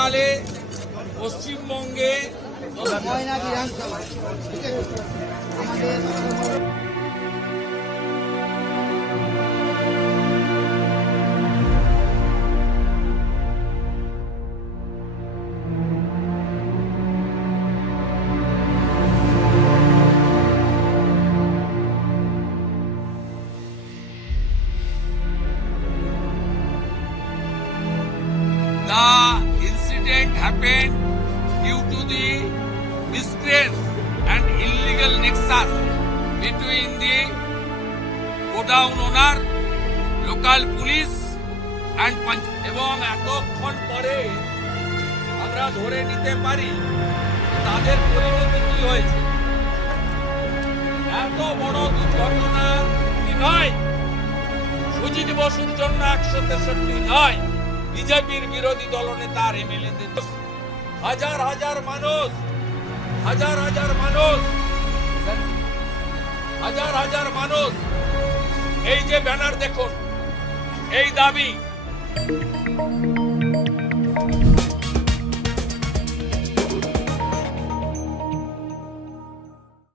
পরবর্তীকালে পশ্চিমবঙ্গে the incident happened due to the miscreants and illegal nexus between the godown owner, local police and এবং এতক্ষণ পরে আমরা ধরে নিতে পারি তাদের পরিণতি কি হয়েছে। এত বড় দুর্ঘটনা কি নয়, সুজিত বসুর জন্য 163 নয়, বিজেপির বিরোধী দলনেতার এমএলএদের হাজার হাজার মানুষ এই যে ব্যানার দেখুন, এই দাবি